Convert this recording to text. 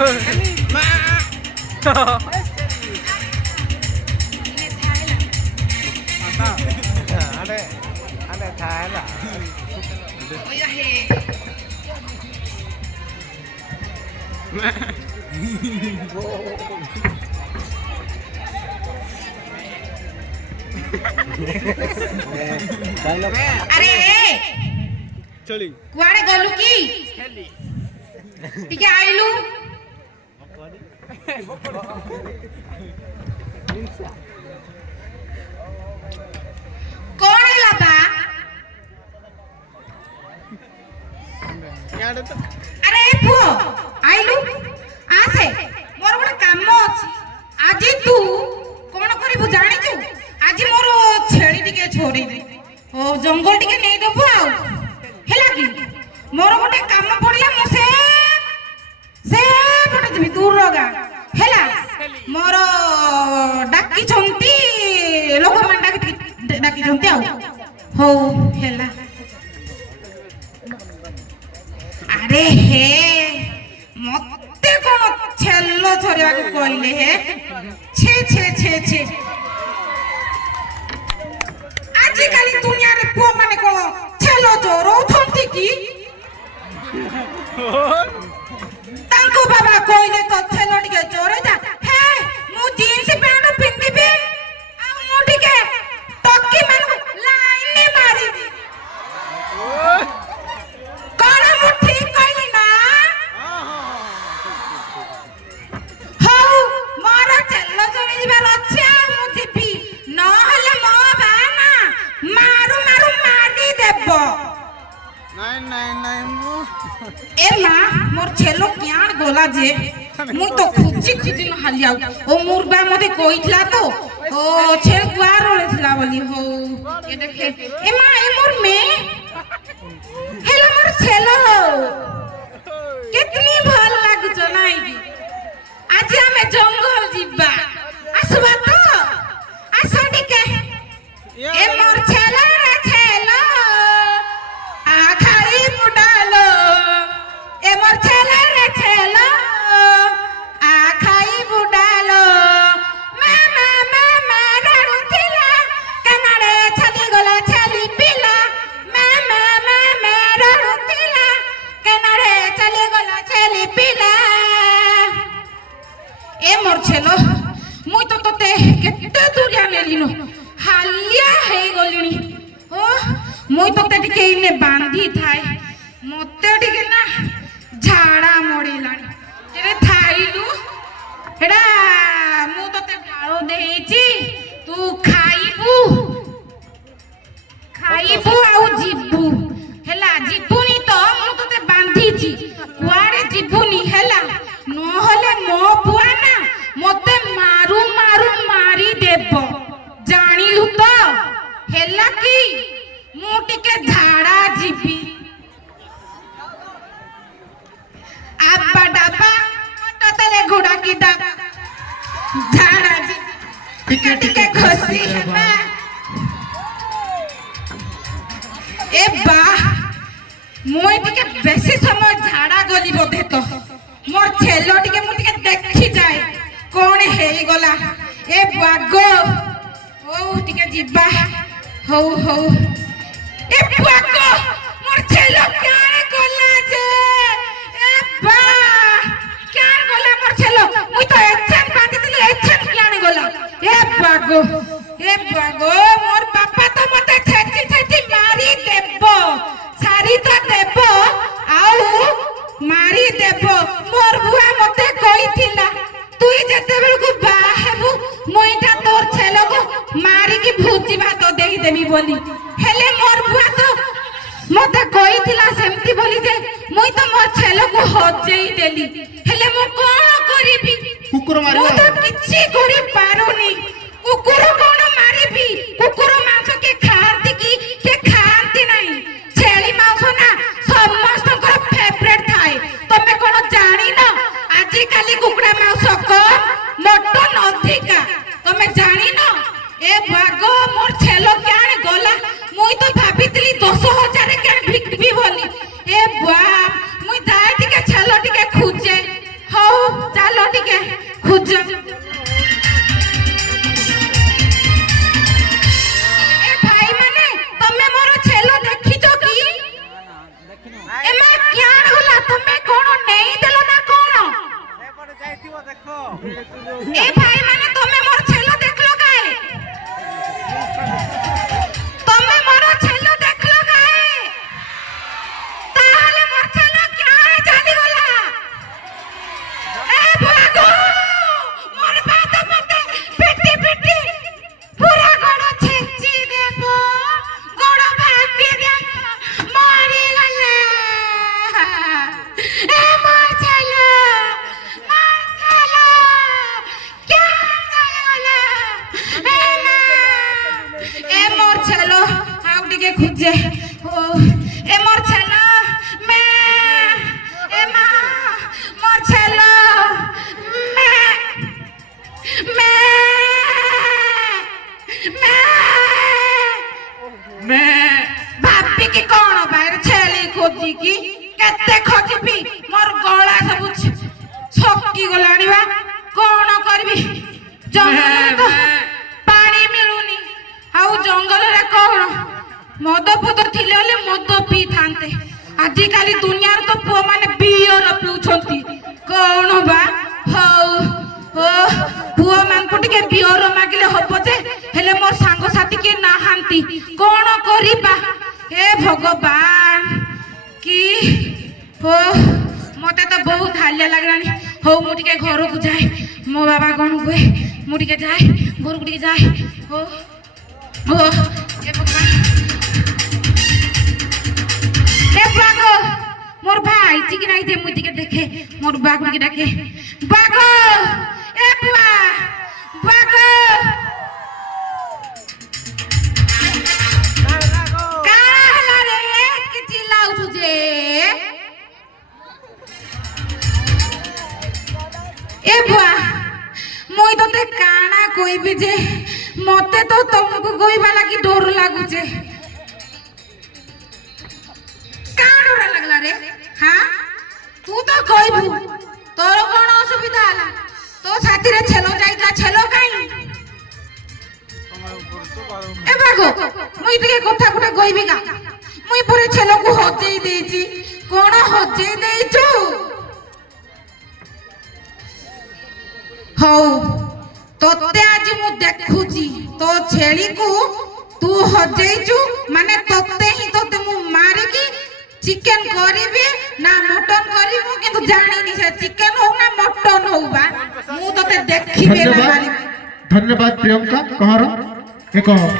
Ada Thailand. Oh ya he. अरे चली कुआड़े गलु की टिके आइलु कौन है बा अरे पुओ आइलु आसे मोर गोटे काम अछि आजी तू कोन करिबु जानि छु आजी मोर छेड़ी टिके छोड़ी दे ओ जंगल टिके नै देबो आ हेला की मोर गोटे काम पड़िला मो से पटे जिमी दूर रगा हेला मोर डाकी छंती लोक मान डाकी छंती आ हो हेला अरे हे मते कोन छेल्लो छोरिया को कहले हे छे छे छे छे आजि काली दुनिया रे पुआ माने को छेल्लो चोरो थंती की तांको बाबा कहले तो छेल्लो टिके चोरे जा हे मु जींस पैंट पिंदिबी आ मु टिके टक्की मान लाइन मारिबी कोन मु ठीक कहली ना मोर चलो चली जीवार अच्छे मु जीबी न हले मो बाना मारू मारू मारी देबो नहीं नहीं नहीं मु ए मां मोर छेलो क्यान गोला जे मु तो खुजी खुजी न हालिया ओ मुरबा मते कहितला तो ओ छेल गुआर होलेथला बोली हो ए देखे ए मां ए मोर में हेलो मोर छेलो कितनी भल लागु छ नाई आज हमें जंगल जीवा आसबा तो आसो टिके ए मोर छेलो रे छेलो आ खाई मुडालो ए मोर छेलो रे छेलो आ खाई बुडालो मामा मामा रडुथिला कनाडे छली गला छली पिला मामा मामा रडुथिला कनाडे छली गला छली पिला ए मोर छेलो मुई तो तोते केते दूरिया नेलिनो हालिया हे गलिनी ओ मुई तोते टिके इने बांधी थाए मते टिके ना झाड़ा मोड़िलानी तेरे थाइलु एडा मु तोते ढाळो देइची तू खाइबू खाइबू आउ जिबू हेला जिबुनी तो मु तोते बांधीची कुआडे जिबुनी हेला न हले मो बुआ ना मते मारू मारू मारी देबो जानिलु तो हेला की मु टिके झाड़ा जिबी आब्बा डाबा ततले घोड़ा की डाबा झाड़ा जी टिके टिके खुशी हेबा ए बा मोय टिके बेसी समय झाड़ा गली बोधे तो मोर छेलो टिके मु टिके देखि जाय कोन हेई गला ए बागो ओ टिके जिबा हो हो ए बागो मोर छेलो क्यारे गला जे ए बा क्यार गला मोर छेलो मुई तो एछन बांधी दिले एछन क्याने गला ए बागो मोर बापा तो मते छेची छेची मारी देबो सारी तो देबो आउ मारी देबो मोर बुआ मते कहिथिला तुई जते बेल को बाहेबु मोइटा तोर छेलो को मारी की भूजी भात देई देमी बोली हेले मोर बुआ तो मते कहिथिला सेमती बोली जे मुई तो मोर छेलो को हजेई देली हेले मो कोन करिबी कुकुर मारिबो मो तो किछि करि पारोनी कुकुर कोन मारिबी कुकुर मांस के खांती की के खांती नहीं छेली मांस ना समस्त को फेवरेट थाए तमे कोन जानि न आजि काली कुकुड़ा मांस को मटन अधिका तमे जानि न ए भागो मोर छेलो क्याने गला मुई तो भाबितली 10,000 क्याने भिकबी बोली ए बा मुई दाई टिके छेलो टिके खुजे हो ଭାବି କି କଣ ବାଇରେ ଛେଳି ଖୋଜି କି କେତେ ଖୋଜିବି ମୋର ଗଳା ସବୁ ଛକି ଗଲାଣି ବା କଣ କରିବି ଜଙ୍ଗଲରେ ତ ପାଣି ମିଳୁନି ଆଉ ଜଙ୍ଗଲରେ କଣ ମଦ ଫଦ ଥିଲେ ହେଲେ ମଦ ପିଇଥାନ୍ତେ ଆଜିକାଲି ଦୁନିଆରେ ତ ପୁଅ ମାନେ ବିୟର ପିଉଛନ୍ତି କଣ ବା ହଉ ଓ ପୁଅ ମାନଙ୍କୁ ଟିକେ ବିୟର ମାଗିଲେ ହବ ଯେ ହେଲେ ମୋ ସାଙ୍ଗସାଥି କିଏ ନାହାନ୍ତି କଣ କରିବା ଏ ଭଗବାନ କି ଓ ମତେ ତ ବହୁତ ହାଲିଆ ଲାଗିଲାଣି ହଉ ମୁଁ ଟିକେ ଘରକୁ ଯାଏ ମୋ ବାବା କଣ କୁହେ ମୁଁ ଟିକେ ଯାଏ ଘରକୁ ଟିକେ ଯାଏ ଓ ଓ ଏ ଭଗବାନ ए बागो मोर भाई चिक नहीं दे मुई दिके देखे मोर बागो के डाके बागो ए बुआ बागो का हला रे कि चिल्लाउ तुझे ए बुआ मुई तो ते काना कोई भी जे मते तो तुमको कोई वाला की डर लागु जे लगला रे हाँ तू तो कहबू तोर कौन असुविधा हला तो साथी रे छेलो जाइला छेलो काई ए बागो मुई ଟିକେ କଥା गुटे कहबी का मुई पुरे छेलो को हजेई देइची कोन हजेई देइचू हौ तोते आज मु देखुची तो छेली को तू हजेइचू माने तोते ही तोते मु मारी की चिकन करिबे ना मटन करिबो किंतु जानिनी से चिकन हो ना मटन हो बा मु तते देखिबे ना मारी धन्यवाद प्रियंका कहर एक